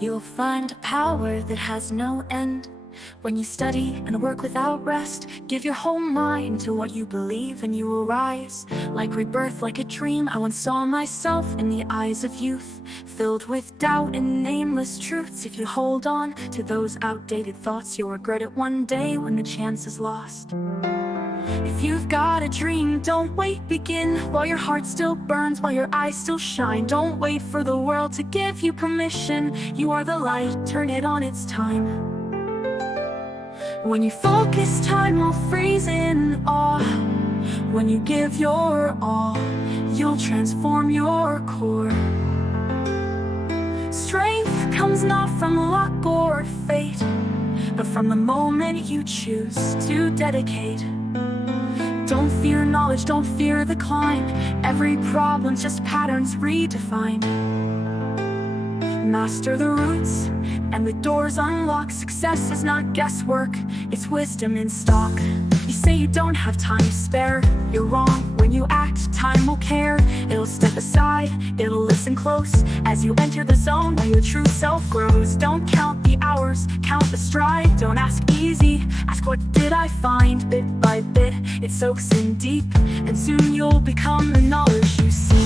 You'll find a power that has no end. When you study and work without rest, give your whole mind to what you believe and you will rise. Like rebirth, like a dream, I once saw myself in the eyes of youth, filled with doubt and nameless truths. If you hold on to those outdated thoughts, you'll regret it one day when the chance is lost. If you've got a dream, don't wait, begin while your heart still burns, while your eyes still shine. Don't wait for the world to give you permission. You are the light, turn it on, it's time. When you focus, time will freeze in awe. When you give your all, you'll transform your core. Strength comes not from luck or fate, but from the moment you choose to dedicate. Don't fear knowledge, don't fear the climb. Every problem's just patterns redefined. Master the roots, and the doors unlock. Success is not guesswork, it's wisdom in stock. You say you don't have time to spare, you're wrong. When you act, time will care. It'll step aside, it'll listen close, as you enter the zone where your true self grows. Don't count the hours, count the stride. Don't ask easy, ask what did I find. Bit by bit, it soaks in deep, and soon you'll become the knowledge you seek.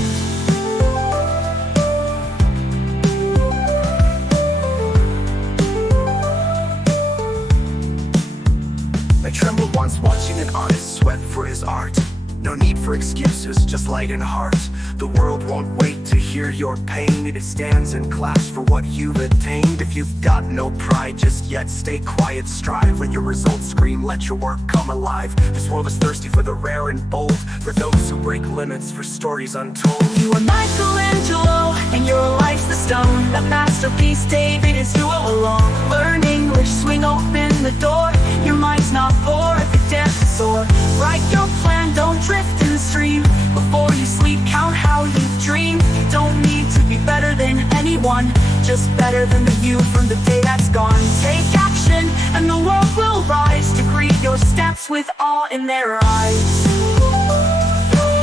I trembled once watching an artist sweat for his art. No need for excuses, just light and heart. The world won't wait to hear your pain. It stands and claps for what you've attained. If you've got no pride just yet, stay quiet, strive. Let your results scream, let your work come alive. This world is thirsty for the rare and bold, for those who break limits, for stories untold. You are Michelangelo, and your life's the stone. That masterpiece, David, is you all alone. Learn English, swing open the door. Your mind's not poor, if it dares to soar. Write your plan, don't drift in the stream. Before you sleep, count how you've dreamed. Don't need to be better than anyone, just better than the you from the day that's gone. Take action, and the world will rise to greet your steps with awe in their eyes.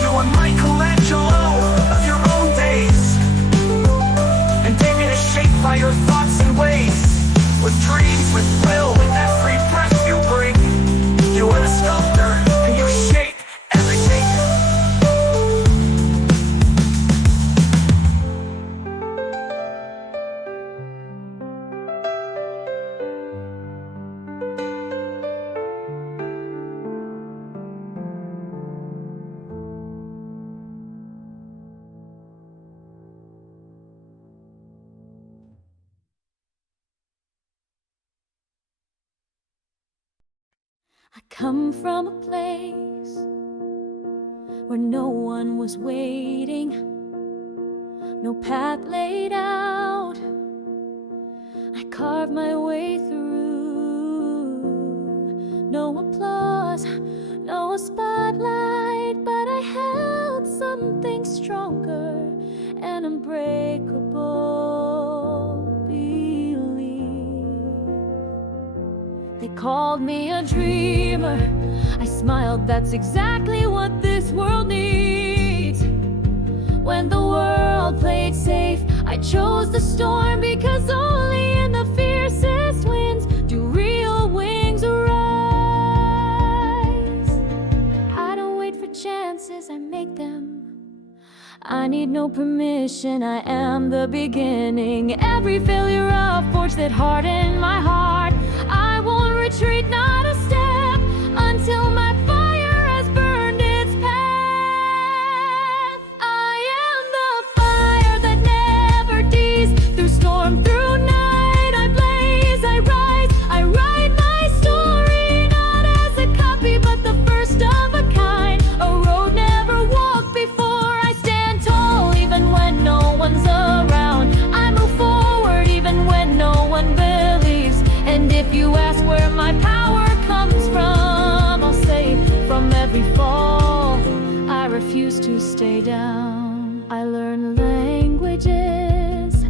You are Michelangelo of your own days, and David is shaped by your thoughts and ways. With dreams, with will, with every breath you bring. You are the sculptor, and you shape everything. I come from a place where no one was waiting, no path laid out. I carved my way through. No applause, no spotlight, but I held something stronger and unbreakable. They called me a dreamer. I smiled, that's exactly what this world needs. When the world played safe, I chose the storm, because only in the fiercest winds do real wings arise. I don't wait for chances, I make them. I need no permission, I am the beginning. Every failure a forge that hardened my heart. I won't retreat, not a step, until my fire has burned its path. I am the fire that never dies. Through storm, through night, I blaze, I rise. I write my story, not as a copy, but the first of a kind. A road never walked before. I stand tall even when no one's around. I move forward even when no one believes. And if you ask where my power comes from, I'll say from every fall. I refuse to stay down. I learn languages,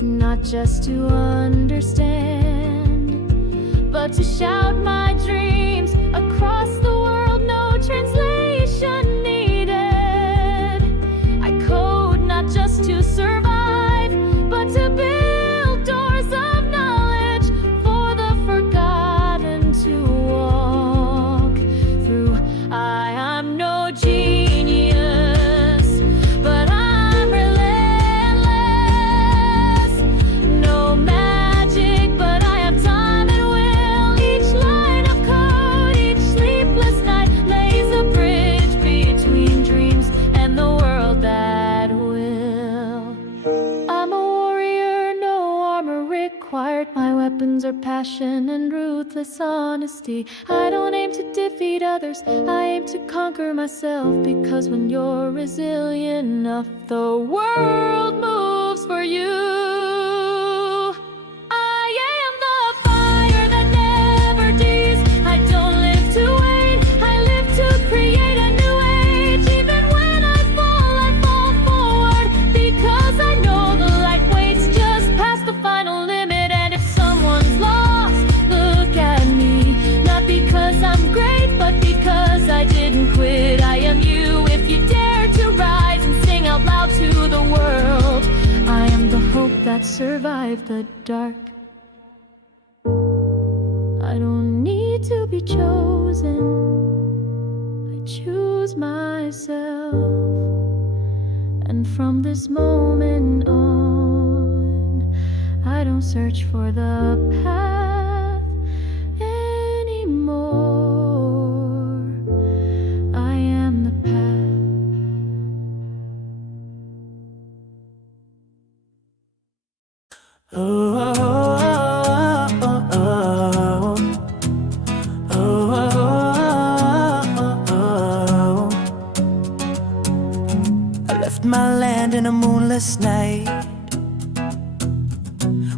not just to understand, but to shout my dreams across the world. No translation needed. I code not just to survive, but to build doors ruthless honesty. I don't aim to defeat others, I aim to conquer myself. Because when you're resilient enough, the world moves for you. I am the fire that never dies. I don't live to wait, I live to create a new age. Even when I fall forward, because I know the light waits just past the final limit. And if someone's lost, look at me. Not because I'm great, but because I didn't quit. I am you if you dare to rise and sing out loud to the world. I am the hope that survived the dark. I don't need to be chosen, I choose myself. And from this moment on, I don't search for the path anymore. I am the path. I left my land in a moonless night,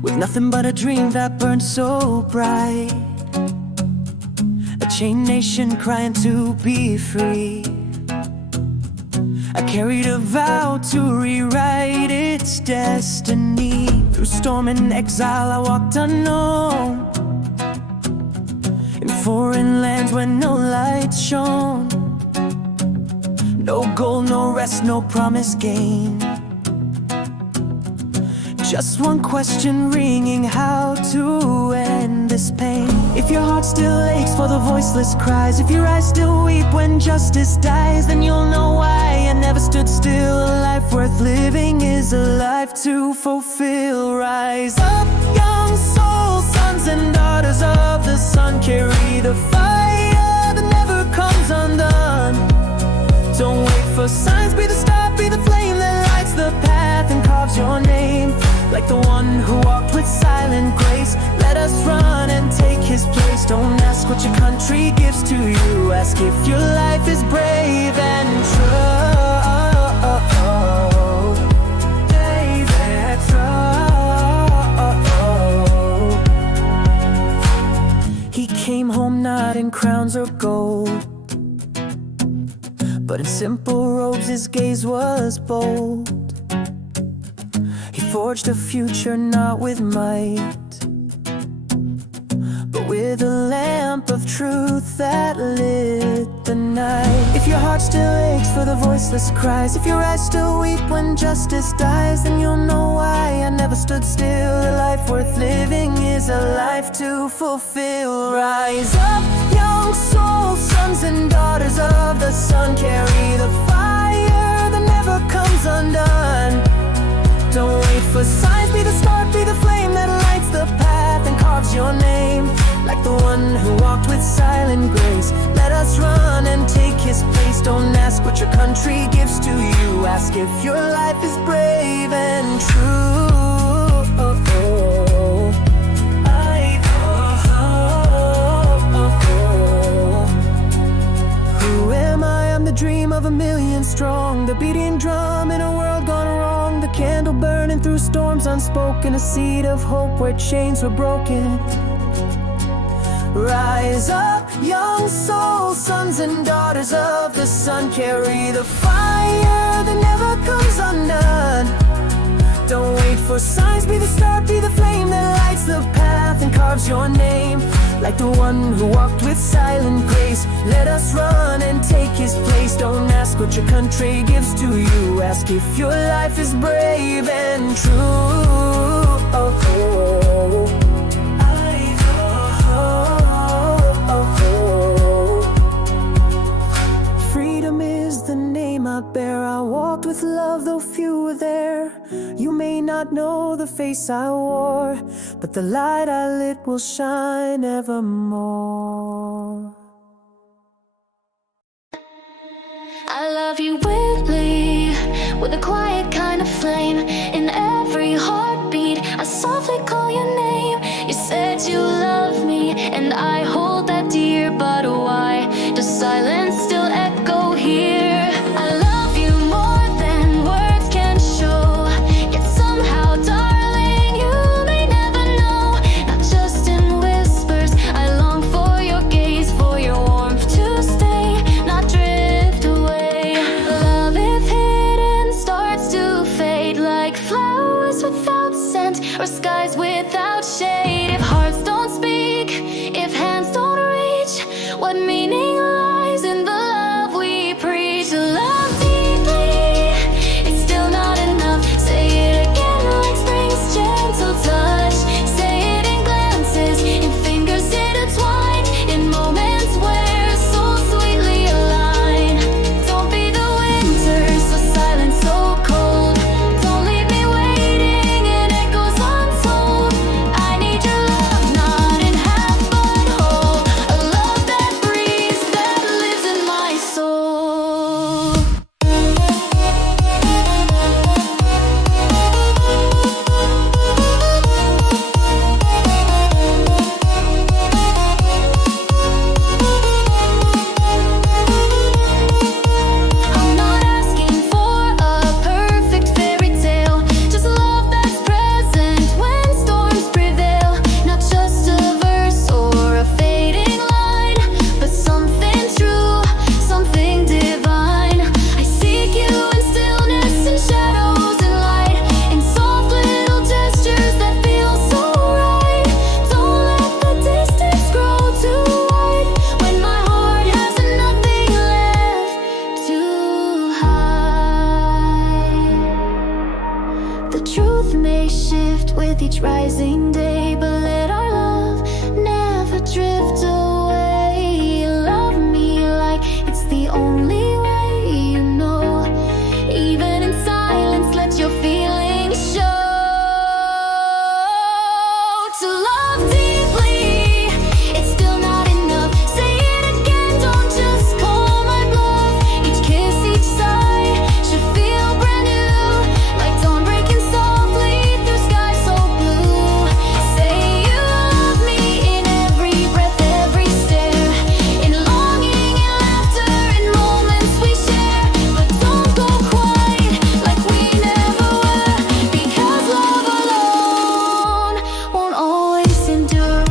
with nothing but a dream that burned so bright. A chained nation crying to be free. I carried a vow to rewrite its destiny. Through storm and exile I walked unknown, in foreign lands where no light shone. No goal, no rest, no promise gained. Just one question ringing: how to end this pain? If your heart still aches for the voiceless cries, if your eyes still weep when justice dies, then you'll know why I never stood still. A life worth living is a life to fulfill. Rise up, young souls, sons and daughters of the sun. Carry the fire that never comes undone. Don't wait for signs, be the star, be the flame that lights the path and carves your name. Like the one who walked with silent grace, let us run and take his place. Don't ask what your country gives to you, ask if your life is brave and true. Brave and true. He came home not in crowns or gold, but in simple robes his gaze was bold. He forged a future not with might, but with a lamp of truth that lit the night. If your heart still aches for the voiceless cries, if your eyes still weep when justice dies, then you'll know why I never stood still. A life worth living is a life to fulfill. Rise up, young souls, sons and daughters of the sun. Carry the fire that never comes undone. Don't wait for signs, be the start, be the flame that lights the path and carves your name. Like the one who walked with silent grace, let us run and take his place. Don't ask what your country gives to you, ask if your life is brave and true. Who am I? I'm the dream of a million strong, the beating drum in a world gone wrong, the candle burning through storms unspoken, a seed of hope where chains were broken. Rise up, young souls, sons and daughters of the sun. Carry the fire that never comes undone. Don't wait for signs, be the start, be the flame that lights the path and carves your name. Like the one who walked with silent grace, let us run and take his place. Don't ask what your country gives to you, ask if your life is brave and true. Freedom is the name I bear. I walked with love though few were there. You may not know the face I wore, but the light I lit will shine evermore. I love you weirdly, with a quiet kind of flame. In every heartbeat, I softly call your name. You said you love me, and I silence still echo here. I love you more than words can show, yet somehow, darling, you may never know. Not just in whispers, I long for your gaze, for your warmth to stay, not drift away. Love, if hidden, starts to fade like flowers without scent or skies without shade. If hearts don't speak, if hands don't reach, what meaning lies in the love we preach? To love deeply, it's still not enough. Say it again like spring's gentle touch. Say it in glances, in fingers intertwined, in moments where souls sweetly align. Don't be the winter, so silent, so cold. Don't leave me waiting in echoes untold. I need your love, not in half but whole. A love that breathes, that lives in my soul. I'm not asking for a perfect fairy tale, just love that's present when storms prevail. Not just a verse or a fading line, but something true, something divine. I seek you in stillness, in shadows and light, in soft little gestures that feel so right. Don't let the distance grow too wide when my heart has nothing left to hide. The truth may shift with each rising day, but let our love never drift away. Love me like it's the only way, you know. Even in silence, let your feelings show. To love deeply, it's still not enough. Say it again, don't just call my bluff. Each kiss, each sigh should feel brand new, like dawn breaking softly through sky so blue. Say you love me in every breath, every stare, in longing, in laughter, in moments we share. But don't go quiet like we never were, because love alone won't always endure.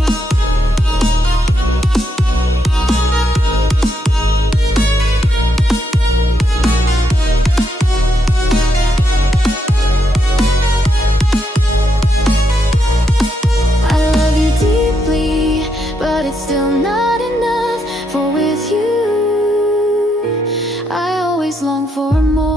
I love you deeply, but it's still not enough. For with you, I always long for more.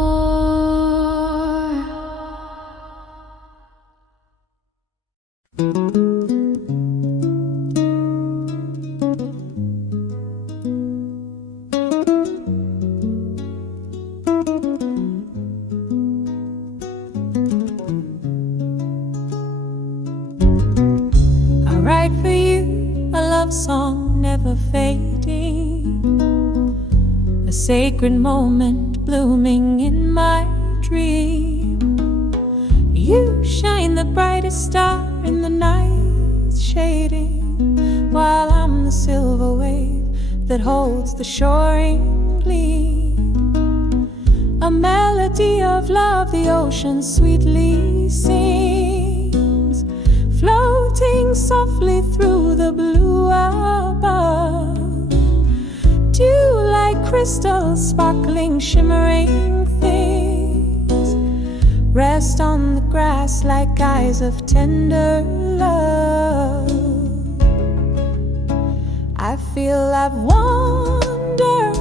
I write for you a love song never fading, a sacred moment blooming in my dream. You shine the brightest star in the night shading, while I'm the silver wave that holds the shore in gleam. A melody of love the ocean sweetly sings, floating softly through the blue above. Dew like crystal, sparkling, shimmering things rest on the grass like eyes of tender love. I feel I've wandered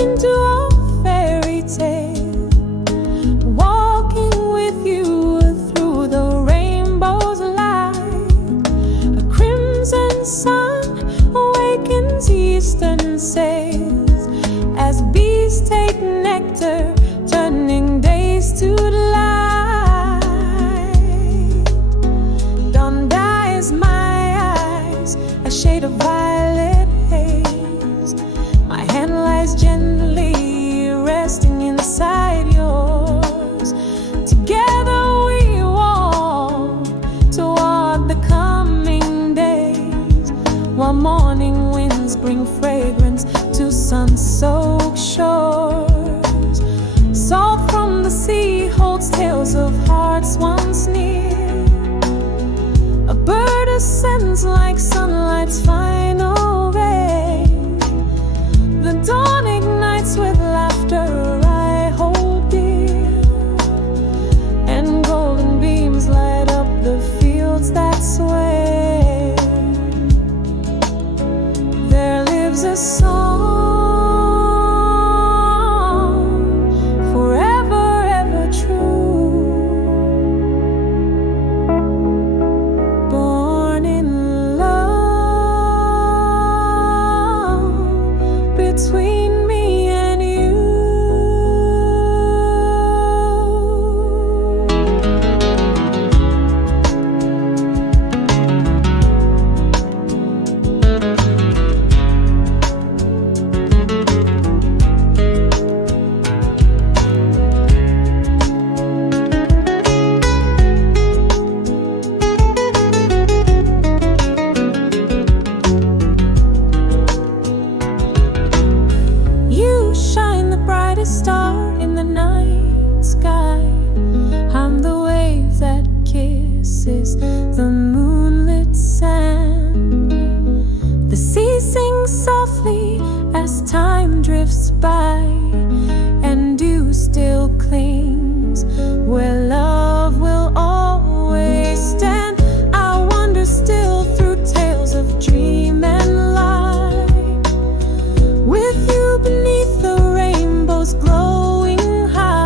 into a fairy tale, walking with you through the rainbow's light. A crimson sun awakens eastern sails as bees take nectar, turning days to delight. Dawn dyes my eyes a shade of violet haze. My hand lies gently resting inside yours. Together we walk toward the coming days, while morning winds bring fragrance to sun sun-soaked shores. Salt from the sea holds tales of hearts once near. A bird ascends like sunlight's final ray. The dawn ignites with laughter I hold dear, and golden beams light up the fields that sway. There lives a song, forever, ever true, born in love between me and you. You shine the brightest star in the night sky. I'm the wave that kisses the moonlit sand. The sea sings softly as time drifts by, and dew still clings where love will always stand. I wander still through tales of dream and light, with you beneath the rainbow's glowing high.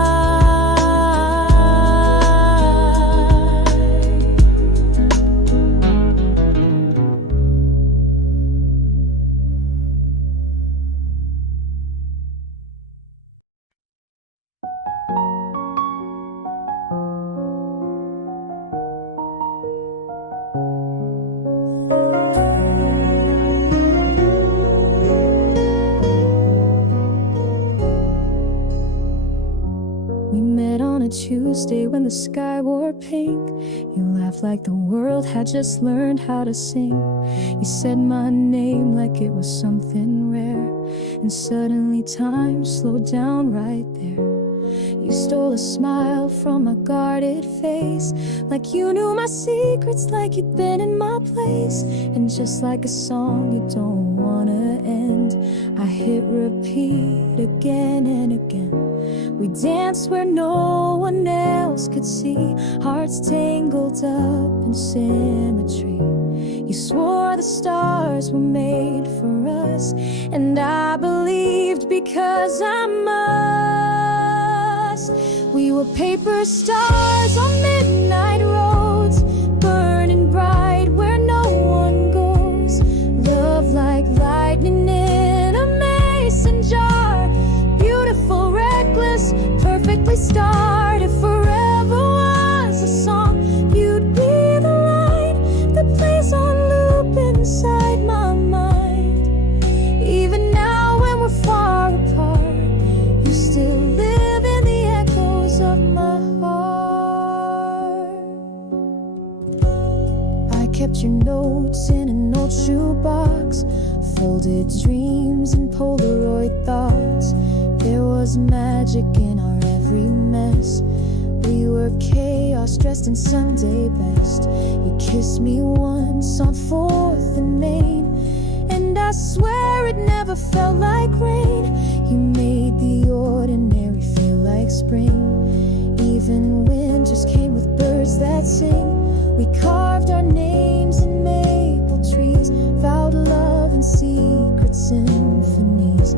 We met on a Tuesday when the sky wore pink. You laughed like the world had just learned how to sing. You said my name like it was something rare, and suddenly time slowed down right there. You stole a smile from my guarded face, like you knew my secrets, like you'd been in my place. And just like a song you don't wanna end, I hit repeat again and again. We danced where no one else could see, hearts tangled up in symmetry. You swore the stars were made for us, and I believed because I must. We were paper stars on midnight roads, burning bright where no one goes. Love like lightning in a mason jar, beautiful, reckless, perfectly starred. If forever was a song, you'd be the line that plays on loop inside my mind. Even now when we're far apart, you still live in the echoes of my heart. I kept your notes in an old shoebox, folded dreams and Polaroid thoughts. There was magic in our every mess. We were chaos dressed in Sunday best. You kissed me once on 4th and Main, and I swear it never felt like rain. You made the ordinary feel like spring. Even winters came with birds that sing. We carved our names in maple trees, vowed love in secret symphonies.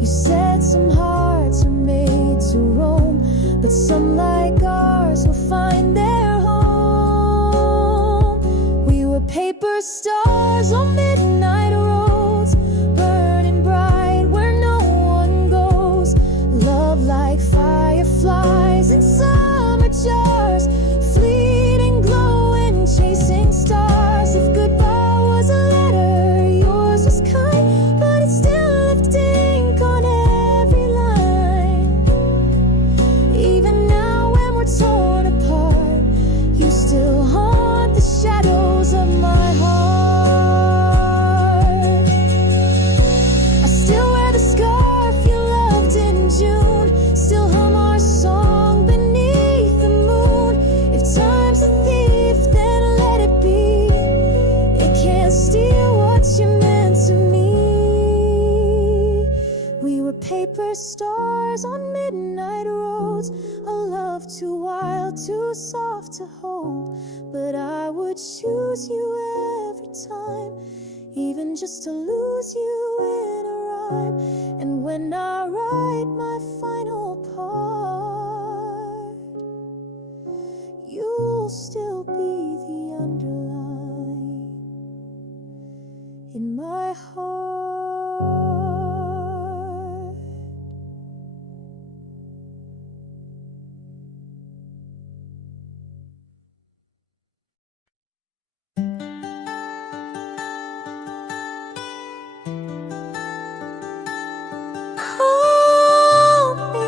You said some hearts are made to roam, but some like ours will find their home. We were paper stars on midnight roads, burning bright where no one goes. Love like fireflies in summer jars, fleeting, glowing, chasing stars. If goodbye was a letter, yours was kind, but it still left ink on every line. Even now when we're torn apart, you still haunt the shadows of my heart. paper stars on midnight roads, a love too wild, too soft to hold. But I would choose you every time, even just to lose you in a rhyme. And when I write my final part, you'll still be the underline in my heart. Call me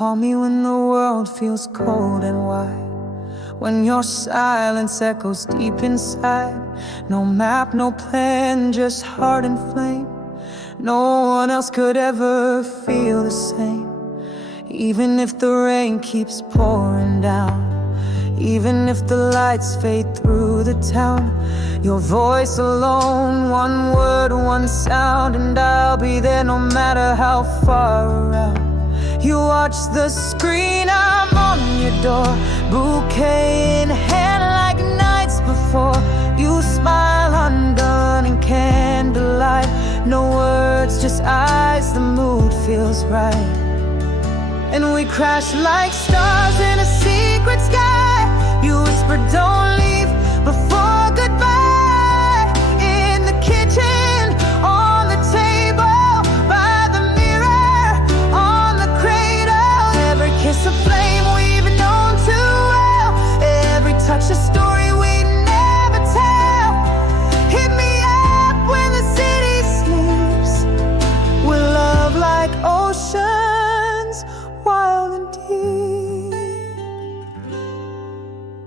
Call me when the world feels cold and wide, when your silence echoes deep inside. No map, no plan, just heart and flame. No one else could ever feel the same. Even if the rain keeps pouring down, even if the lights fade through the town, your voice alone, one word, one sound, and I'll be there no matter how far around. You watch the screen, I'm on your door, bouquet in hand like nights before. You smile undone in candlelight, no words, just eyes, the mood feels right. And we crash like stars in a secret sky. You whisper, don't leave before goodbye. In the kitchen, on the table, by the mirror, on the cradle. Every kiss a flame we've known too well, every touch a story we never tell. Hit me up when the city sleeps, with love like oceans, wild and deep.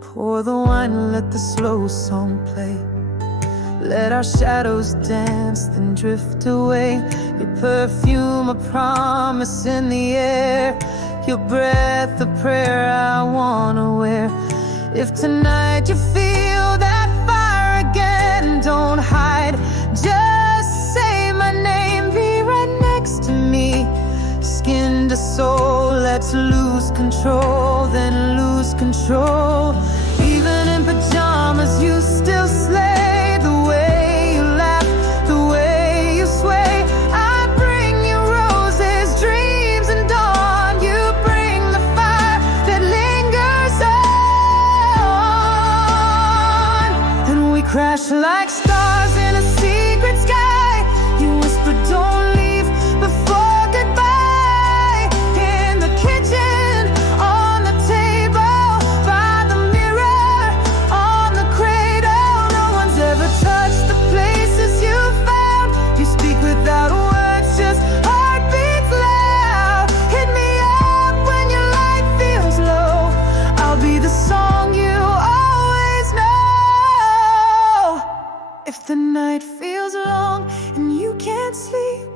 Pour the wine and let the slow song play. Let our shadows dance, then drift away. Your perfume, a promise in the air. Your breath, a prayer I wanna wear. If tonight you feel that fire again, don't hide, just say my name. Be right next to me, skin to soul. Let's lose control, then lose control. Even in pajamas you still slay. The way you laugh, the way you sway. I bring you roses, dreams and dawn. You bring the fire that lingers on. And we crash like stars in a secret sky. You whisper, don't leave before goodbye. In the kitchen, on the table, by the mirror, on the cradle. No one's ever touched the places you found. You speak without words, just heartbeats loud. Hit me up when your light feels low. I'll be the song you always know. If the night feels long and you can't sleep,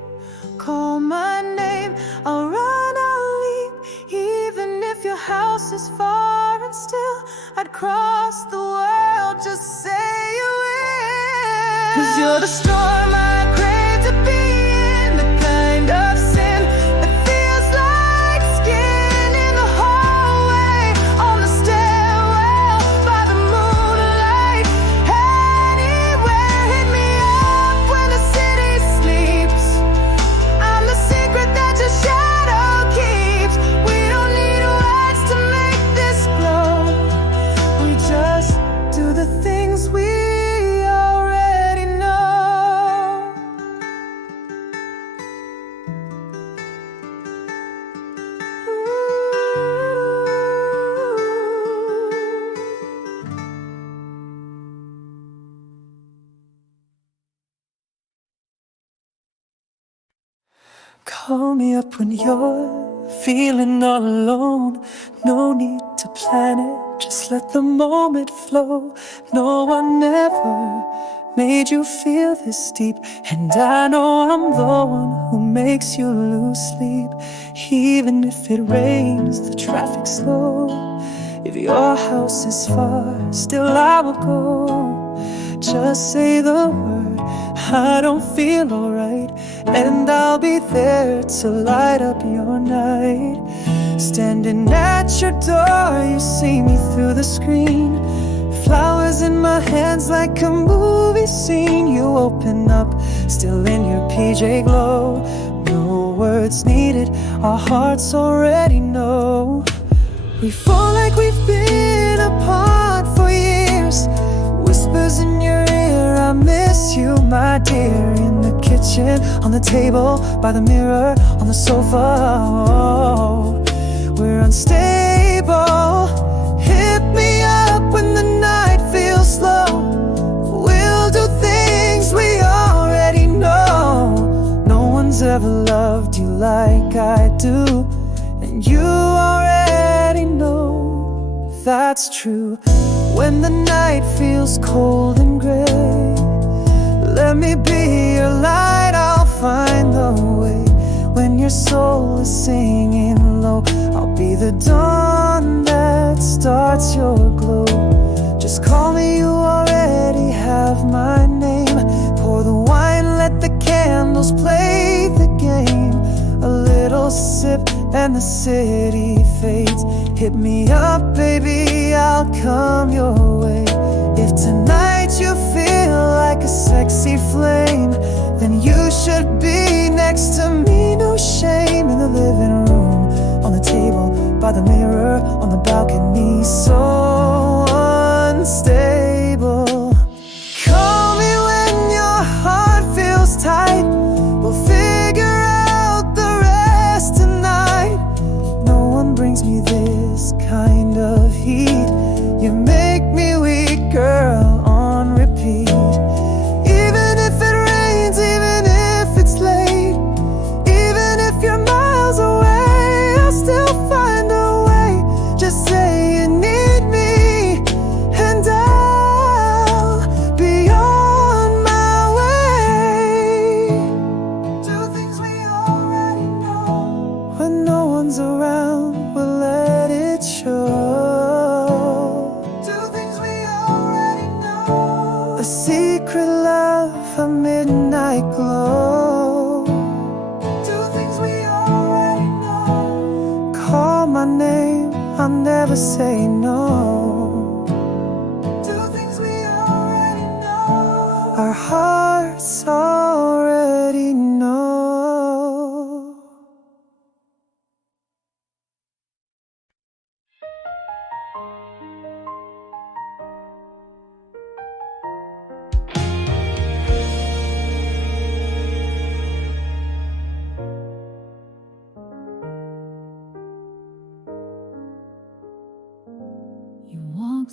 call my name, I'll run, I'll leap. Even if your house is far and still, I'd cross the world, just say you will. 'Cause you're the storm I crave to be in, the kind of sin that feels like skin. In the hallway, on the stairwell, by the moonlight, anywhere. Hit me up when the city sleeps. I'm the secret that your shadow keeps. We don't need words to make this glow. We just do the things we already know. Call me up when you're feeling all alone. No need to plan it, just let the moment flow. No one ever made you feel this deep, and I know I'm the one who makes you lose sleep. Even if it rains, the traffic's slow. If your house is far, still I will go. Just say the word, I don't feel alright, and I'll be there to light up your night. Standing at your door, you see me through the screen. Flowers in my hands like a movie scene. You open up, still in your PJ glow. No words needed, our hearts already know. We fall like we've been apart for years. Whispers in your ear, I miss you, my dear. In the kitchen, on the table, by the mirror, on the sofa. Oh, we're unstable. Hit me up when the night feels slow. We'll do things we already know. No one's ever loved you like I do, and you already know that's true. When the night feels cold and gray, let me be your light, I'll find the way. When your soul is singing low, I'll be the dawn that starts your glow. Just call me, you already have my name. Pour the wine, let the candles play the game. A little sip and the city fades. Hit me up, baby, I'll come your way. If tonight you feel like a sexy flame, then you should be next to me, no shame. In the living room, on the table, by the mirror, on the balcony, so unstable. Call me when your heart feels tight. We'll figure out the rest tonight. No one brings me this kind of heat. You make me weak, girl, on repeat. Even if it rains, even if it's late, even if you're miles away, I'll still find a way. Just say you need me, and I'll be on my way. Do things we already know. When no one's around, we'll let it show. A secret love, a midnight glow. Do things we already know. Call my name, I'll never say no. Do things we already know. Our hearts already know.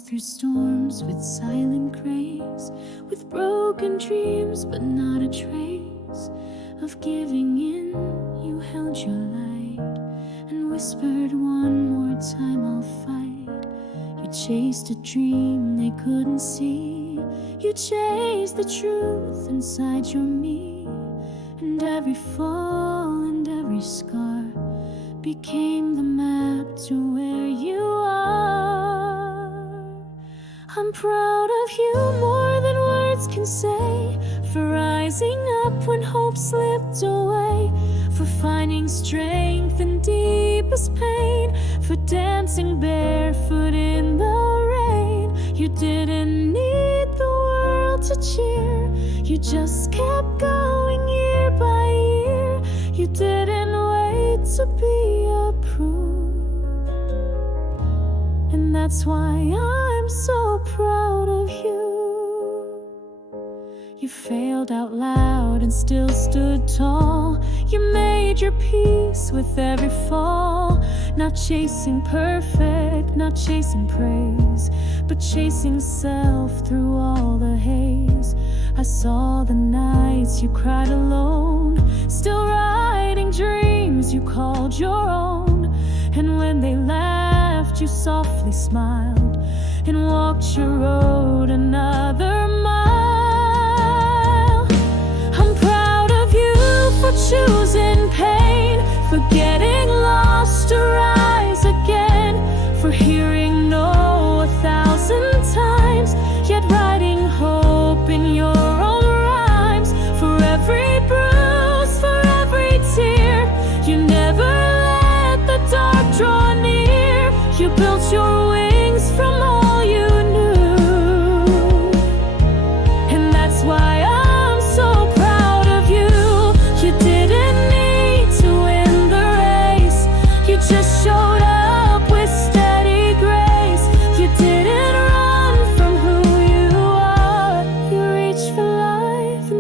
Through storms with silent grace, with broken dreams but not a trace of giving in. You held your light and whispered, one more time I'll fight. You chased a dream they couldn't see. You chased the truth inside your me, and every fall and every scar became the map to where you are. I'm proud of you more than words can say, for rising up when hope slipped away, for finding strength in deepest pain, for dancing barefoot in the rain. You didn't need the world to cheer, you just kept going year by year. You didn't wait to be approved, and that's why I'm so proud of you. You failed out loud and still stood tall. You made your peace with every fall. Not chasing perfect, not chasing praise, but chasing self through all the haze. I saw the nights you cried alone, still writing dreams you called your own. And when they laughed, you softly smiled and walked your road another mile. I'm proud of you for choosing pain, for getting lost to rise again, for hearing no 1,000 times, yet writing hope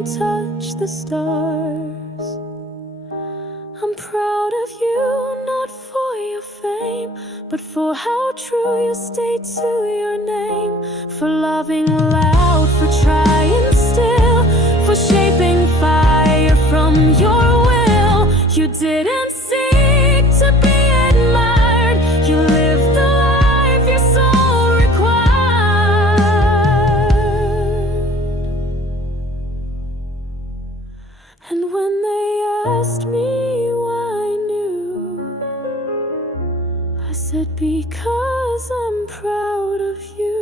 can touch the stars. I'm proud of you, not for your fame, but for how true you stay to your name. For loving loud, for trying still, for shaping fire from your will. You didn't seek to be admired, you lived the life your soul required. And when they asked me why I knew, I said because I'm proud of you.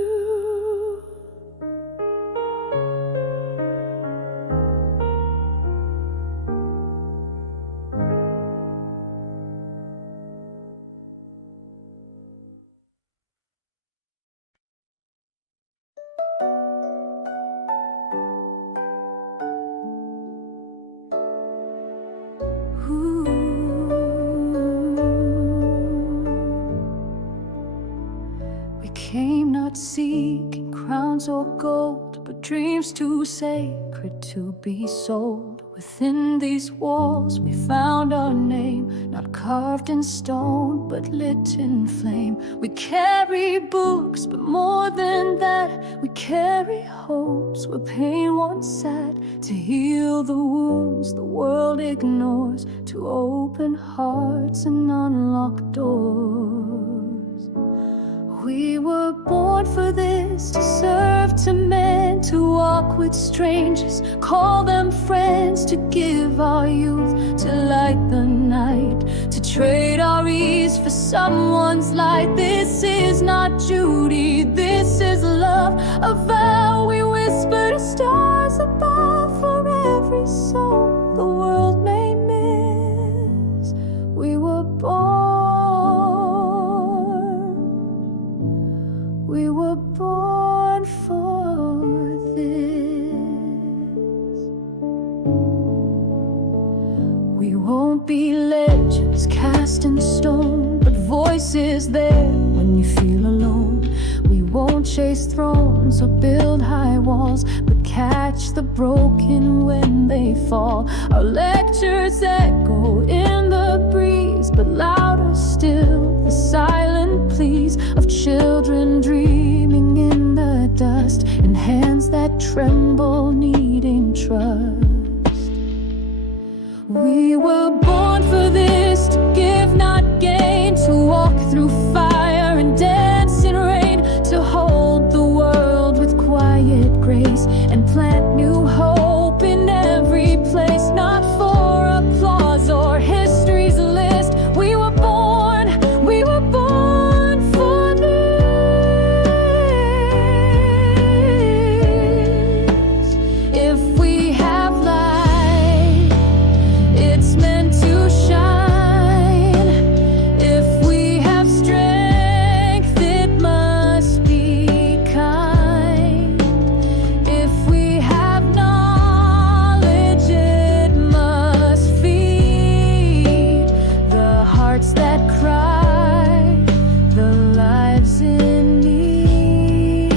We came not seeking crowns or gold, but dreams too sacred to be sold. Within these walls we found our name, not carved in stone, but lit in flame. We carry books, but more than that, we carry hopes where pain once sat. To heal the wounds the world ignores, to open hearts and unlock doors. We were born for this, to serve to men, to walk with strangers, call them friends, to give our youth, to light the night, to trade our ease for someone's light. This is not duty, this is love, a vow we whisper to stars above. For every soul the world may miss, we were born for this. We won't be legends cast in stone, but voices there when you feel alone. We won't chase thrones or build high walls, but catch the broken when they fall. Our lectures echo in the breeze, but louder still the silent pleas of children dreaming in the dust, and hands that tremble needing trust. We were born for this, to give not gain, to walk through fire and dance in rain, to hold the world with quiet grace and plant new hope in every place. Not for applause or history's list, we were born for this. If we have light, it's meant to shine. If we have strength, it must be kind. If we have knowledge, it must feed the hearts that cry, the lives in need.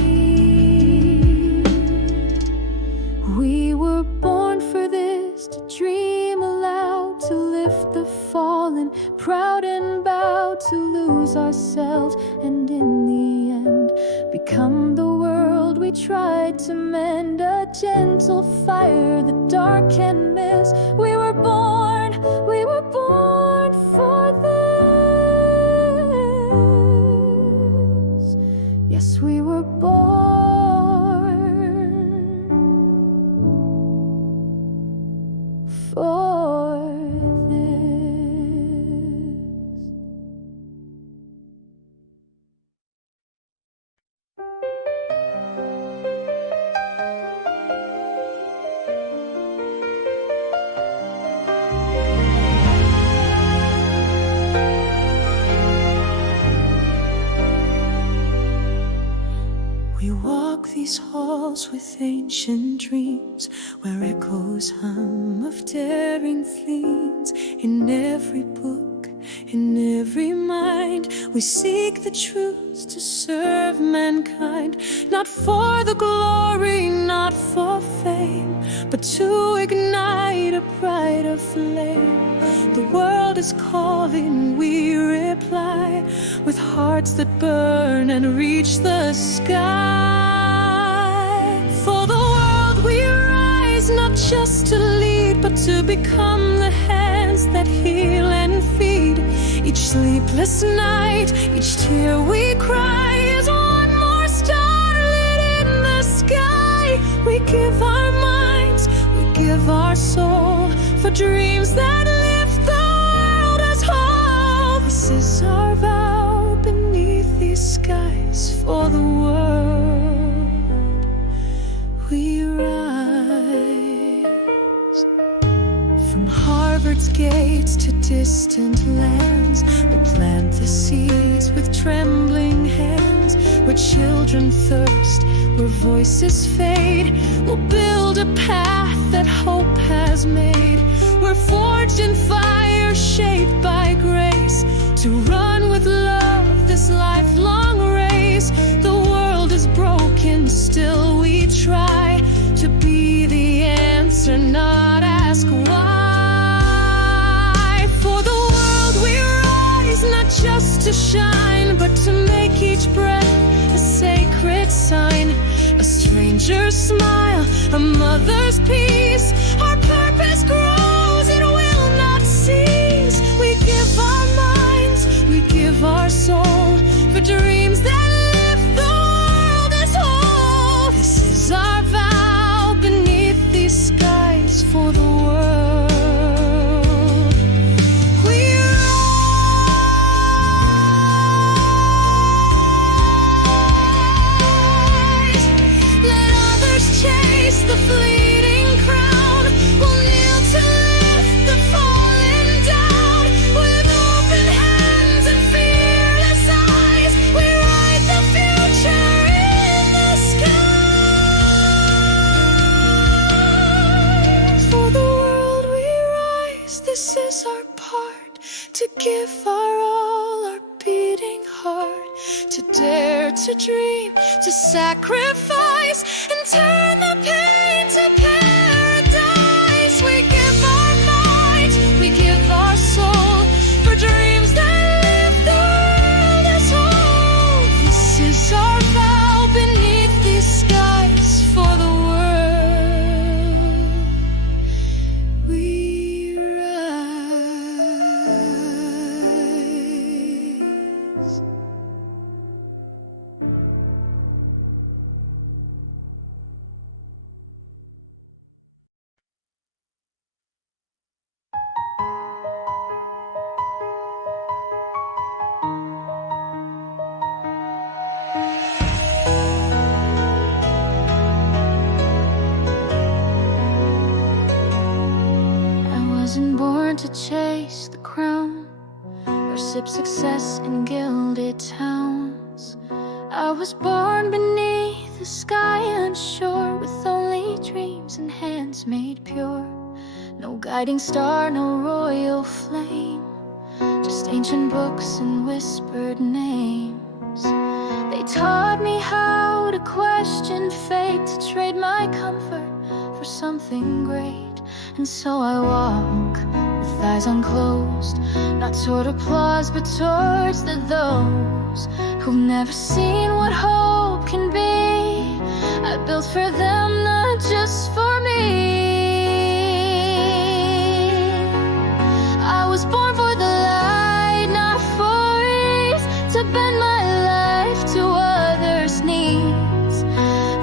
We were born for this, to dream aloud, to lift the fallen, proud and bow, to lose ourselves, and in the end become the world we tried to mend. A gentle fire the dark can miss. We were born for this. Yes, we were born for this. We walk these halls with ancient dreams, where echoes hum of daring themes. In every book, in every mind, we seek the truth to serve mankind. Not for the glory, not for fame, but to ignite a brighter flame. The world is calling, we reply, with hearts that burn and reach the sky. For the world we rise, not just to lead, but to become the hands that heal and feed. Each sleepless night, each tear we cry is one more star lit in the sky. We give our minds, we give our soul, for dreams that lift the world as whole. This is our vow beneath these skies. For the world we rise. From Harvard's gates to distant lands, we plant the seeds with trembling hands. Where children thirst, where voices fade, we'll build a path that hope has made. We're forged in fire, shaped by grace, to run with love this lifelong race. The world is broken, still we try to be the answer, not ask why. For the world we rise, not just to shine, but to make each breath a sacred sign. A stranger's smile, a mother's peace, our purpose grows, it will not cease. We give our minds, we give our soul, for dreams that lift the world as whole. This is our vow beneath these skies. For the world we rise. Let others chase the fleeting crown, we'll kneel to lift the fallen down. With open hands and fearless eyes, we write the future in the skies. For the world we rise, this is our part, to give our all, our beating heart, to dare to dream, to sacrifice, and turn the pain to paradise. We give our might, we give our soul, for dreams that lift the world as whole. This is our vow beneath these skies. For the world we rise. I wasn't born to chase the crown, or sip success in gilded towns. I was born beneath the sky unsure, with only dreams and hands made pure. No guiding star, no royal flame, just ancient books and whispered names. They taught me how to question fate, to trade my comfort for something great. And so I walk with eyes unclosed, not toward applause, but towards those who've never seen what hope can be. I built for them, not just for me. I was born for the light, not for ease, to bend my life to others' needs,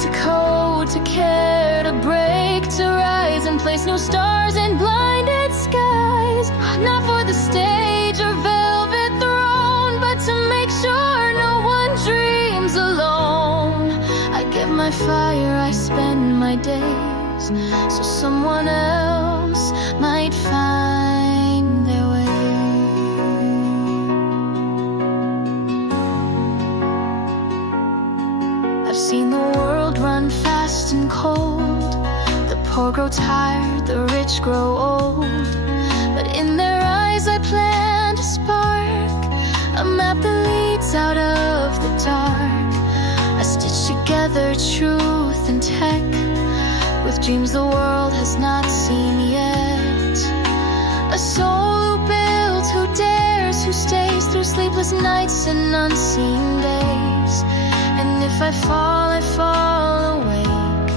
to code, to care, to break, to rise and place new stars in blinded skies. Not for the stage or velvet throne, but to make sure no one dreams alone. I give my fire, I spend my days, so someone else might find their way. I've seen the world run fast and cold, the poor grow tired, the rich grow old. But in their eyes I plant a spark, a map that leads out of the dark. I stitch together truth and tech, with dreams the world has not seen yet. A soul who builds, who dares, who stays through sleepless nights and unseen days. And if I fall awake,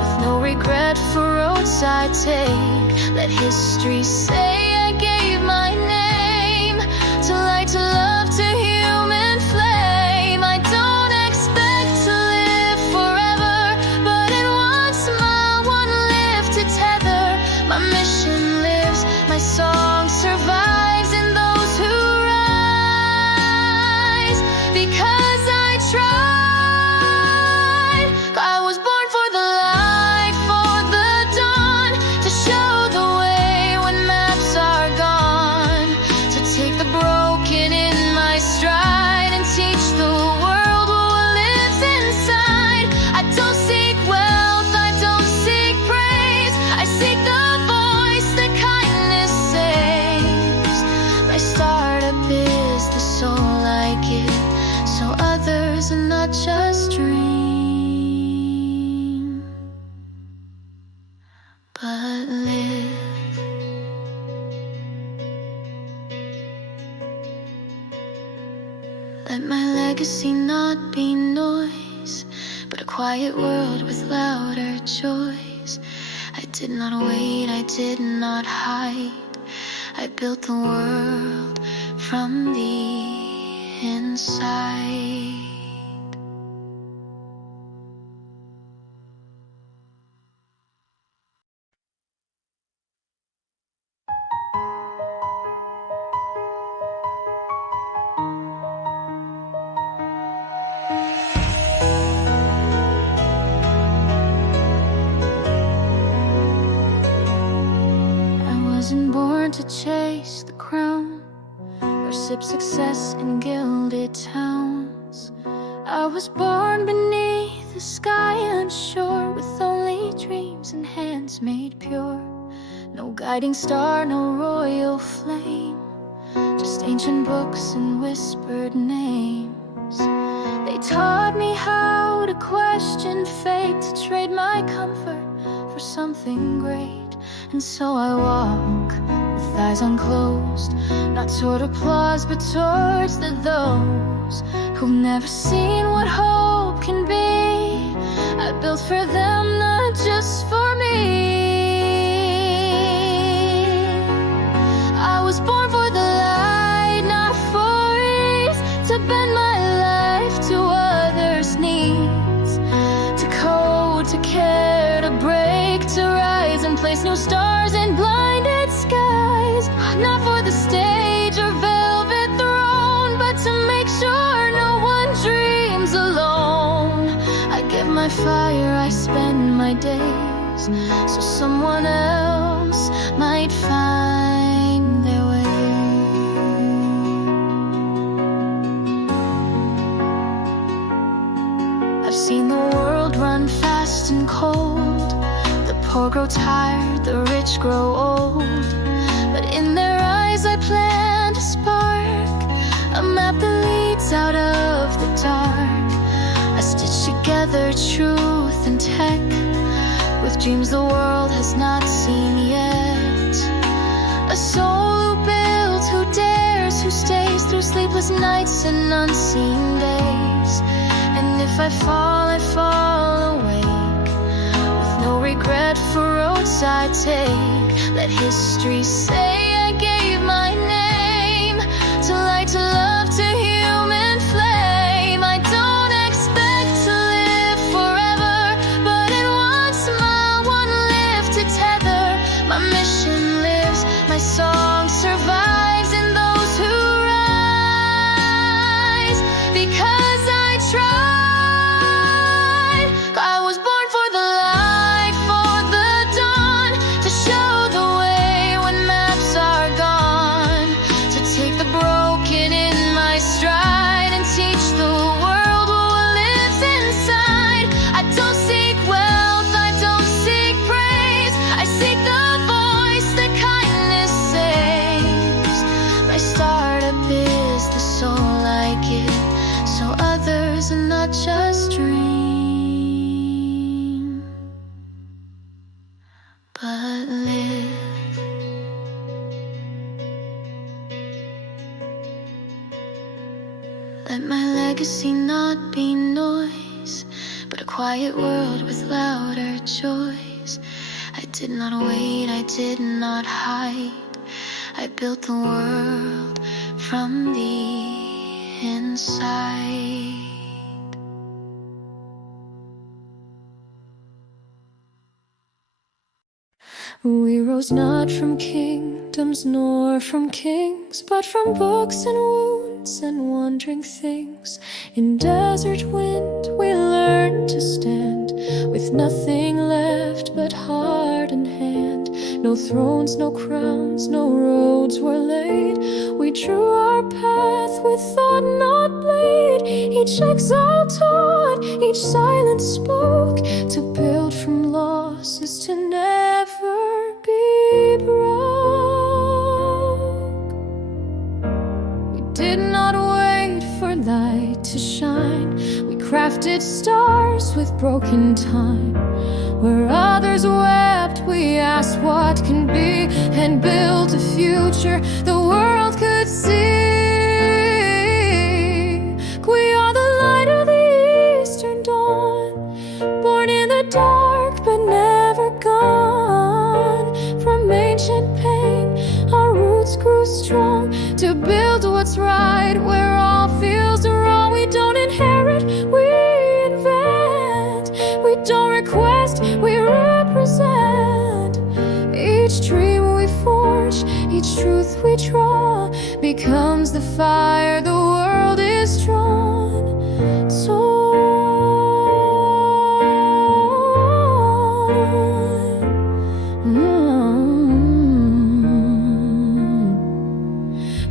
with no regret for roads I take. Let history say I gave my name to light, to love, to human flame. I don't expect to live forever, but in one smile, one lift to tether. My mission lives, my song survives in those who rise, because I tried. I was born for the light, for the dawn, to show the way when maps are gone, to take the broken in my stride and teach the world what lives inside. I don't seek wealth, I don't seek praise, I seek the voice that kindness saves. My startup is the soul I give, so others are not just dream, but live. Let my legacy not be noise, but a quiet world with louder joys. I did not wait, I did not hide, I built the world from the inside. I wasn't born to chase the crown or sip success in gilded towns. I was born beneath the sky unsure, with only dreams and hands made pure. No guiding star, no royal flame, just ancient books and whispered names. They taught me how to question fate, to trade my comfort for something great. And so I walk with eyes unclosed, not toward applause but towards those who've never seen what hope can be. I built for them, not just for me. I was born for the light, not for ease, to bend my life to others' needs, to code, to care, to break, to rise and place new stars in blinded skies. Not for the stage or velvet throne, but to make sure no one dreams alone. I give my fire, I spend my days, so someone else might find their way. I've seen the world run fast and cold, the poor grow tired, the rich grow old. But in their eyes I plant a spark, a map that leads out of the dark. I stitch together truth and tech, with dreams the world has not seen yet. A soul who builds, who dares, who stays through sleepless nights and unseen days. And if I fall awake, with no regret for roads I take. Let history say I gave my name to light, to love, to human flame. I don't expect to live forever, but in one smile, one lift to tether. My mission lives, my song survives in those who rise, because I tried. I was born for the light, for the dawn, to show the way when maps are gone, to take the broken in my stride and teach the world what lives inside. I don't seek wealth, I don't seek praise, I seek the voice that kindness saves. My startup is the soul I give, so others are not just dream, Let my legacy not be noise, but a quiet world with louder joys. I did not wait, I did not hide. I built the world from the inside. We rose not from kingdoms nor from kings, but from books and wounds and wandering things. In desert wind we learned to stand, with nothing left but heart and hand. No thrones, no crowns, no roads were laid. We drew our path with thought, not blade. Each exile taught, each silence spoke, to build from losses to never be broke. We did not wait for light to shine. We crafted stars with broken time. Where others wept, we asked what can be, and built a future the world could see. We are the light of the eastern dawn, born in the dark but never gone. From ancient pain our roots grew strong, to build what's right where all feels wrong. We don't inherit, we invent. We don't request, we represent. Each dream we forge, each truth we draw, becomes the fire the world is drawn toward.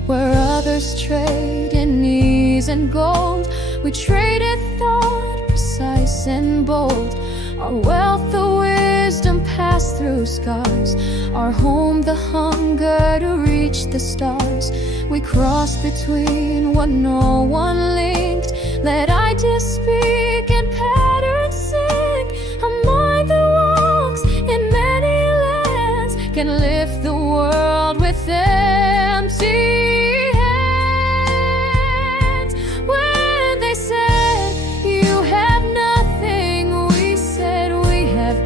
Where others trade in ease and gold, we traded thought, precise and bold. Our wealth, the wisdom passed through scars. Our home, the hunger to reach the stars. We crossed between what no one linked. Let ideas speak and patterns sing. A mind that walks in many lands can lift the world with empty hands. When they said you have nothing, we said we have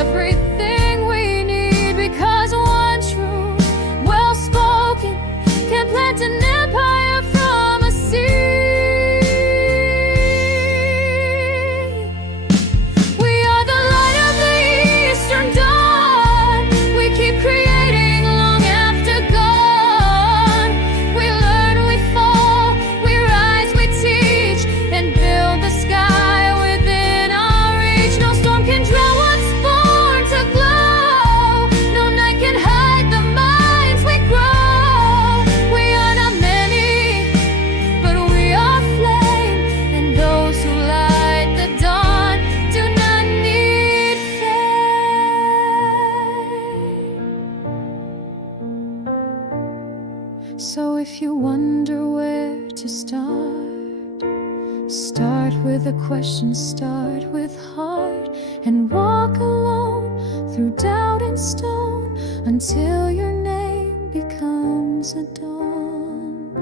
everything we need. Because one truth, well spoken, can plant an empire from a seed. We are the light of the eastern dawn. We keep creating long after gone. We learn, we fall, we rise, we teach, and build the sky within our reach. No storm can drown what's born to glow. No night can hide the minds we grow. We are not many, but we are flame, and those who light the dawn do not need fame. So if you wonder where to start, start with a question, start with heart, and walk alone through doubt and stone, until your name becomes a dawn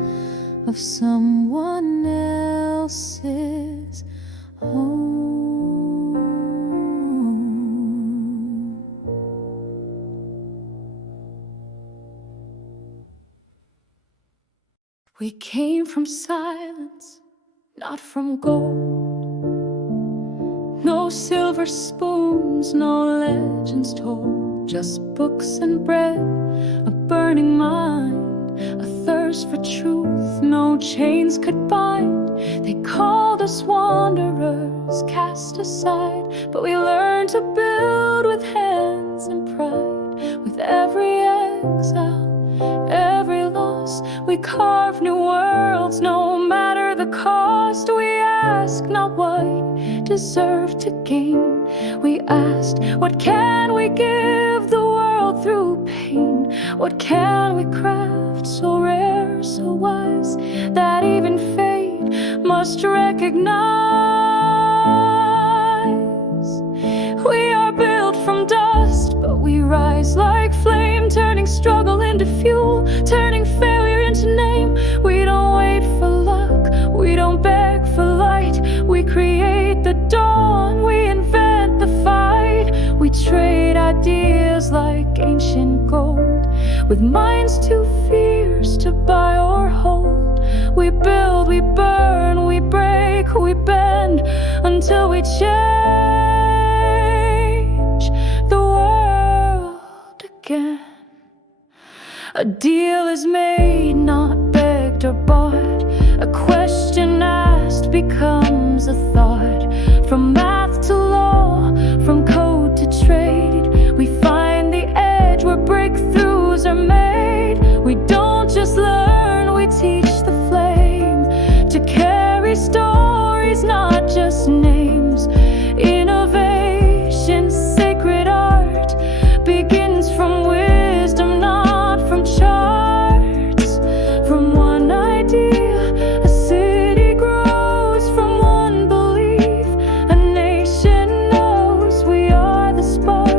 of someone else's home. We came from silence, not from gold. No silver spoons, no legends told. Just books and bread, a burning mind, a thirst for truth no chains could bind. They called us wanderers, cast aside, but we learned to build with hands and pride. With every exile, every loss, we carve new worlds, no matter the cost. We ask not what we deserve to gain. We asked, what can we give the world through pain? What can we craft so rare, so wise, that even fate must recognize? We are built from dust, but we rise like flame, turning struggle into fuel, turning failure into name. We don't wait for luck, we don't rich in gold, with minds too fierce to buy or hold. We build, we burn, we break, we bend, until we change the world again. A deal is made, not begged or bought. A question asked becomes a thought. From math to law, from code to trade, we find the edge where breakthroughs are made. We don't just learn, we teach the flame to carry stories, not just names. Innovation, sacred art, begins from wisdom, not from charts. From one idea, a city grows. From one belief, a nation knows. We are the spark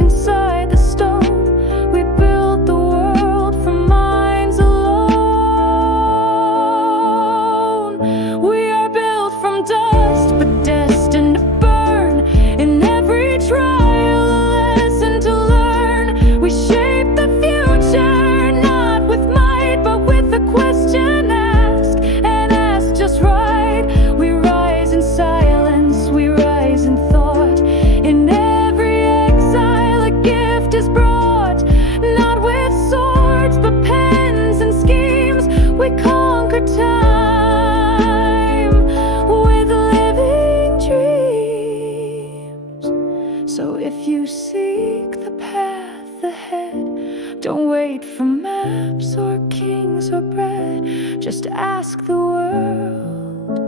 inside the stone. We build the world from minds alone. We are built from dust, but destined to burn. In every trial, a lesson to learn. We shape the future, not with might, but with a question asked, and asked just right. We rise in silence, we rise in thought. In every exile, a gift is brought, not with swords, but pens and schemes. We conquer time with living dreams. So if you seek the path ahead, don't wait for maps or kings or bread. Just ask the world,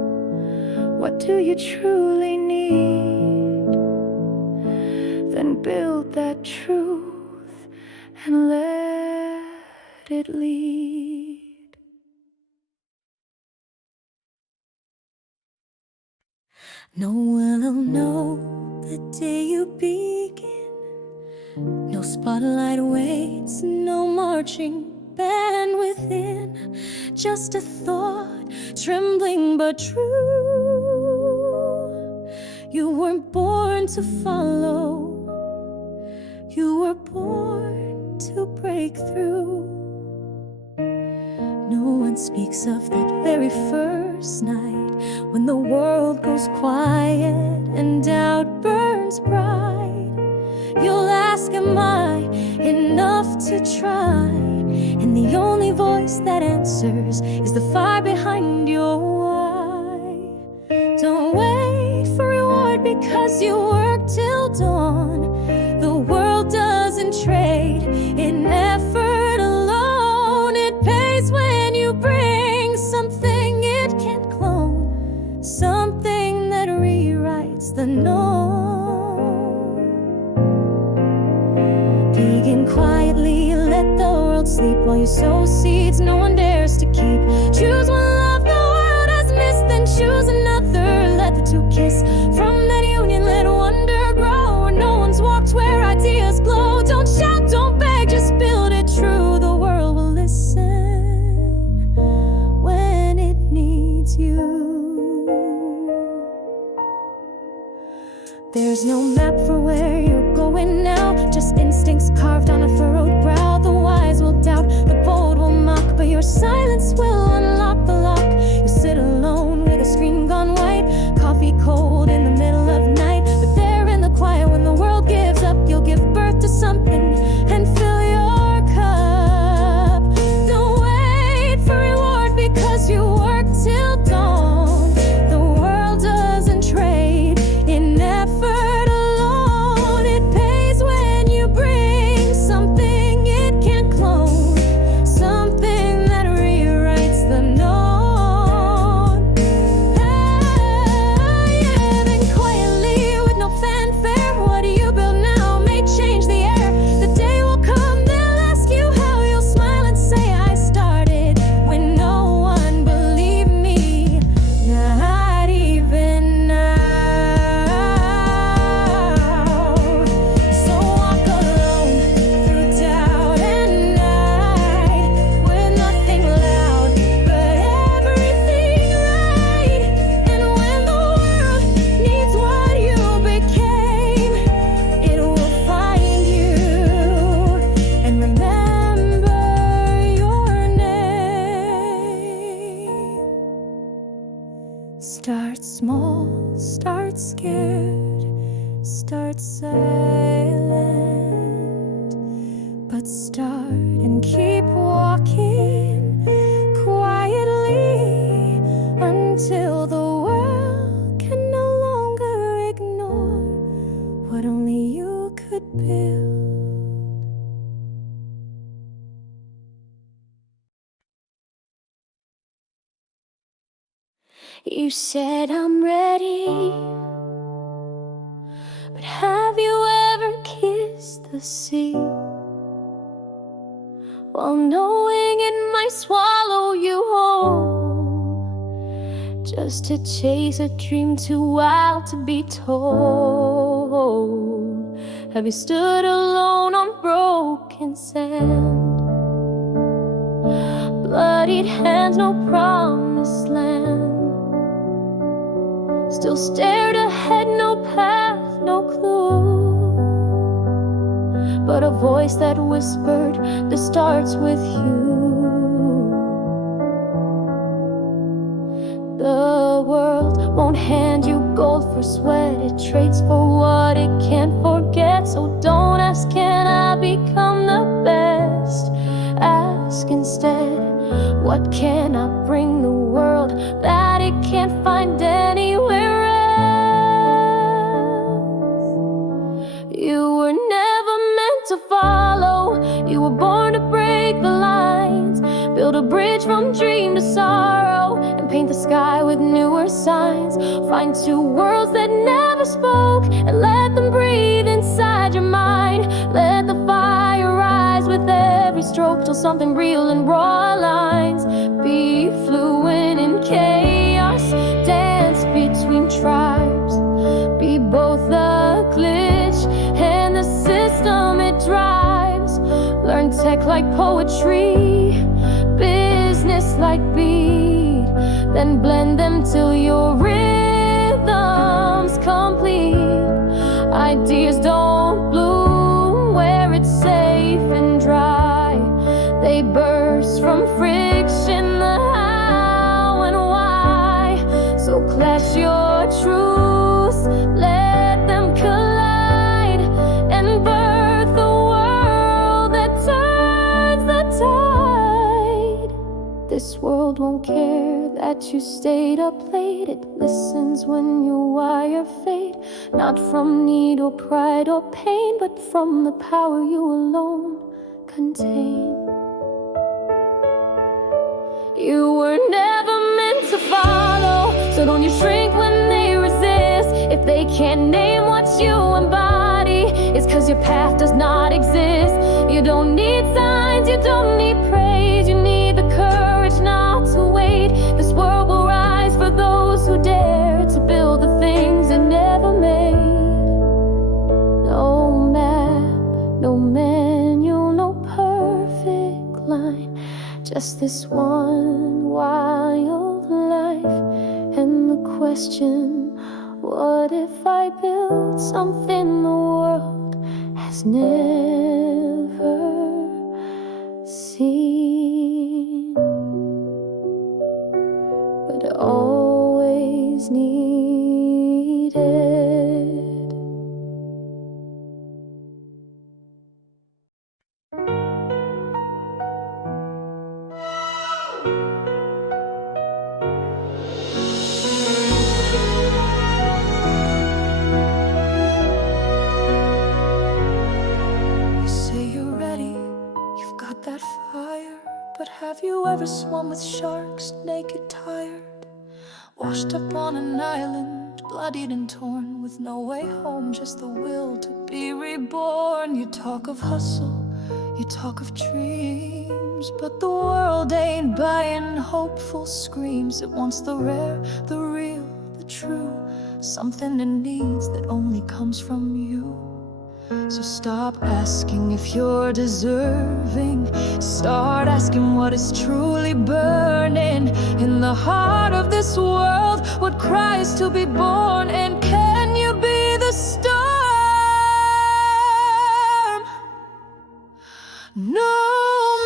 what do you truly need? Then build that truth and let it lead. No one will know the day you begin. No spotlight waits, no marching band within. Just a thought, trembling but true. You weren't born to follow, you were born to break through. No one speaks of that very first night, when the world goes quiet and doubt burns bright. You'll ask, am I enough to try? And the only voice that answers is the fire behind your why. Don't wait for reward because you work till dawn. The world doesn't trade in effort alone. It pays when you bring something it can't clone, something that rewrites the norm. Begin quietly, let the world sleep while you sow seeds no one dares to keep. Choose one love the world has missed, then choose another. Let the two kiss. From that union, let wonder grow. Where no one's walked, where ideas glow. Don't shout, don't beg, just build it true. The world will listen when it needs you. There's no map for where you're going now, just instincts carved on a furrowed brow. The wise will doubt, the bold will mock, but your silence will unlock the lock. You sit alone with a screen gone white, coffee cold in the middle of night. But there in the quiet, when the world gives up, you'll give birth to something and fill your cup. Don't wait for reward because you work till dawn. The world doesn't trade in effort alone. It pays when you bring something start and keep walking quietly until the world can no longer ignore what only you could build. You said I'm ready, but have you ever kissed the sea? While knowing it might swallow you whole, just to chase a dream too wild to be told. Have you stood alone on broken sand, bloodied hands, no promised land? Still stared ahead, no path, no clue, but a voice that whispered, this starts with you. The world won't hand you gold for sweat, it trades for what it can't forget. So don't ask, can I become the best? Ask instead, what can I bring the world that it can't find anywhere else? You were never meant to follow, you were born to break the lines, build a bridge from dream to sorrow, and paint the sky with newer signs. Find two worlds that never spoke and let them breathe inside your mind. Let the fire rise with every stroke till something real and raw aligns. Be fluent in chaos, dance between tribes, be both the glitch and the system it drives. Learn tech like poetry, business like beat, then blend them till your rhythm's complete. Ideas don't bloom where it's safe and dry, they burst from friction, the how and why. So clash your truths, let them collide, and birth a world that turns the tide. This world won't care that you stayed up late, it listens when you wire fade, not from need or pride or pain, but from the power you alone contain. You were never meant to follow, so don't you shrink when they resist. If they can't name what you embody, it's 'cause your path does not exist. You don't need signs, you don't need praise, you need the courage not to wait. This world will rise for those who dare to build the things it never made. No map, no manual, no perfect line, just this one wild life. And the question, what if I build something the world has never seen, but always needed? That fire, but have you ever swum with sharks, naked, tired, washed up on an island, bloodied and torn, with no way home, just the will to be reborn? You talk of hustle, you talk of dreams, but the world ain't buying hopeful screams. It wants the rare, the real, the true, something it needs that only comes from you. So stop asking if you're deserving, start asking what is truly burning in the heart of this world, what cries to be born. And can you be the storm? No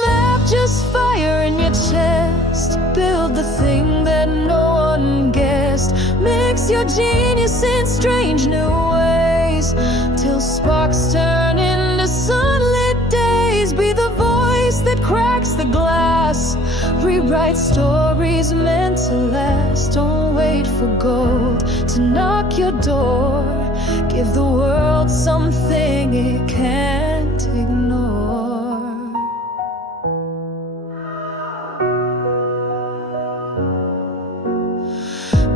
map, just fire in your chest, build the thing that no one guessed. Mix your genius in strange new ways till sparks turn into sunlit days. Be the voice write stories meant to last. Don't wait for gold to knock your door. Give the world something it can't ignore.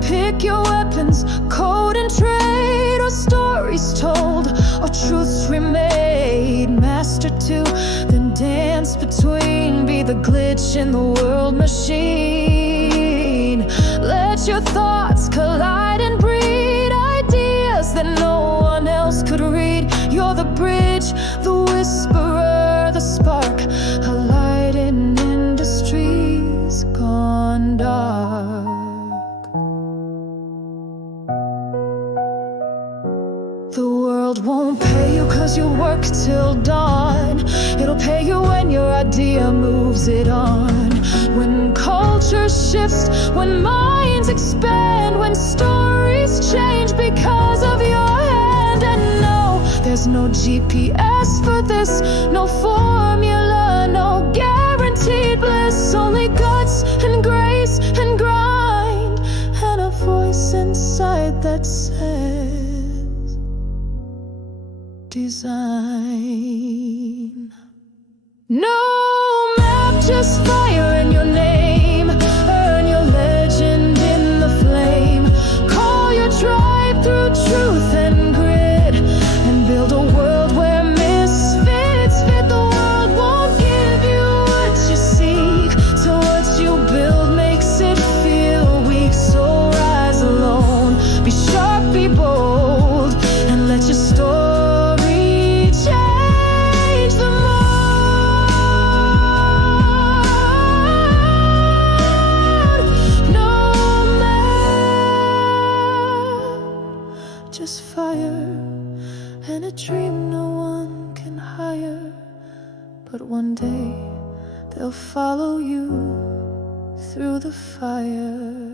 Pick your weapons, code and trade, or stories told, or truths remade. Master two, then dance between. Be the glitch in the world machine. Let your thoughts collide and breed ideas that no one else could read. You're the bridge, the whisperer, the spark, a light in industries gone dark. The world won't pay you 'cause you work till dawn. It'll pay you when your idea moves it on. When culture shifts, when minds expand, when stories change because of your hand. And no, there's no GPS for this, no formula, no guaranteed bliss. Only guts and grace and grind, and a voice inside that says design. No map, just fire in your name. Earn your legend in the flame. Call your tribe through truth and grit, and build a world where misfits fit. The world won't give you what you seek, so what you build makes it feel weak. So rise alone, be sharp, be bold, and let your story and a dream no one can hire. But one day they'll follow you through the fire.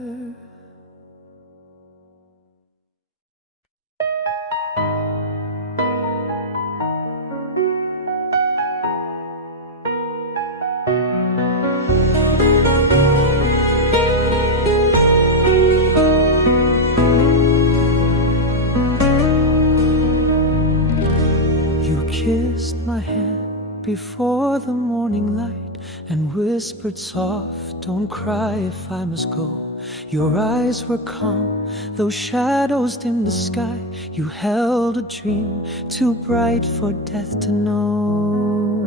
Kissed my hand before the morning light and whispered soft, don't cry if I must go. Your eyes were calm, though shadows dimmed the sky. You held a dream too bright for death to know.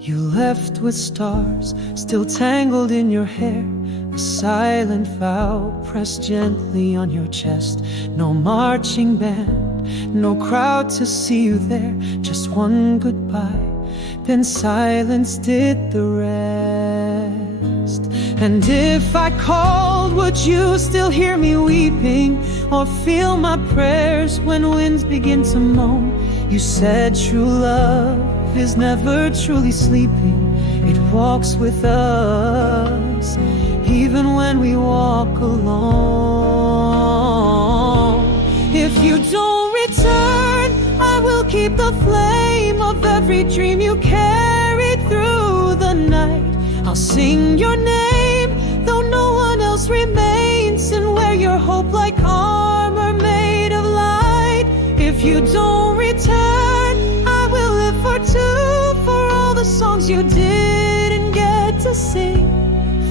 You left with stars still tangled in your hair, a silent vow pressed gently on your chest. No marching band, no crowd to see you there, just one goodbye, then silence did the rest. And if I called, would you still hear me weeping, or feel my prayers when winds begin to moan? You said true love is never truly sleeping, it walks with us even when we walk alone. If you don't return, I will keep the flame of every dream you carried through the night. I'll sing your name, though no one else remains, and wear your hope like armor made of light. If you don't return, I will live for two, for all the songs you didn't get to sing,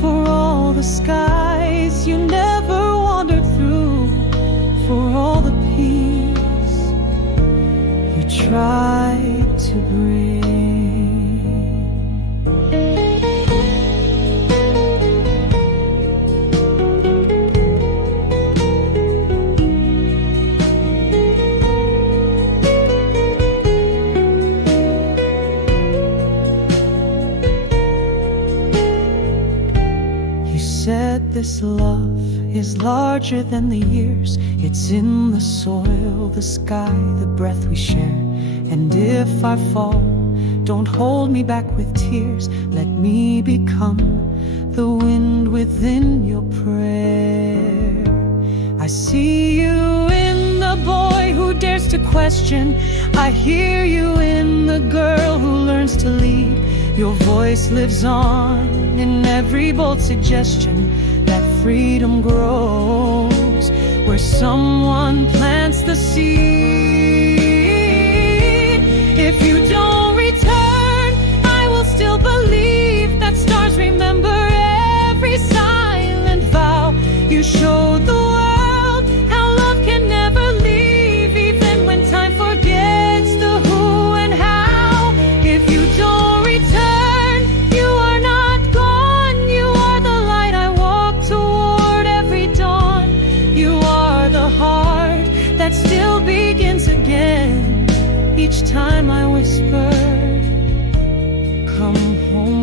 for all the skies you never wandered through, for all the peace you tried to bring. You said this love is larger than the years. It's in the soil, the sky, the breath we share. And if I fall, don't hold me back with tears. Let me become the wind within your prayer. I see you in the boy who dares to question. I hear you in the girl who learns to lead. Your voice lives on in every bold suggestion that freedom grows where someone plants the seed. If you don't return, I will still believe that stars remember every silent vow. You showed the world how love can never leave, even when time forgets the who and how. If you don't return, you are not gone. You are the light I walk toward every dawn. You are the heart that still begins again each time I whisper, come home.